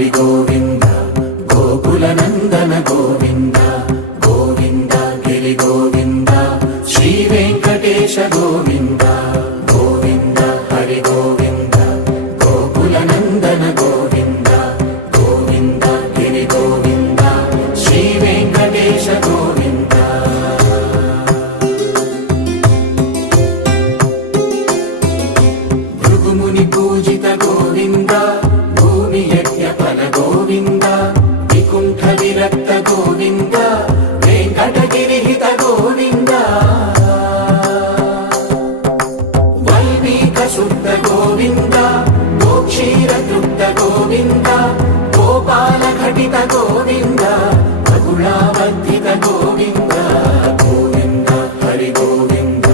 హరి గోవింద గోకుల నందన గోవింద గోవింద గిరి గోవింద శ్రీ వెంకటేశ గోవింద గోవింద హరి గోవింద గోకుల నందన గోవింద గోవింద గిరి గోవింద శ్రీ వెంకటేశ గోవింద భృగుముని పూజిత గోవింద భూమి యజ్ఞ ఫల గోవింద వికుంఠ విరక్త గోవింద వెంకటగిరిహిత గోవింద వల్మీక శుద్ధ గోవింద గోక్షీర తృప్త గోవింద గోపాల ఘటిత గోవింద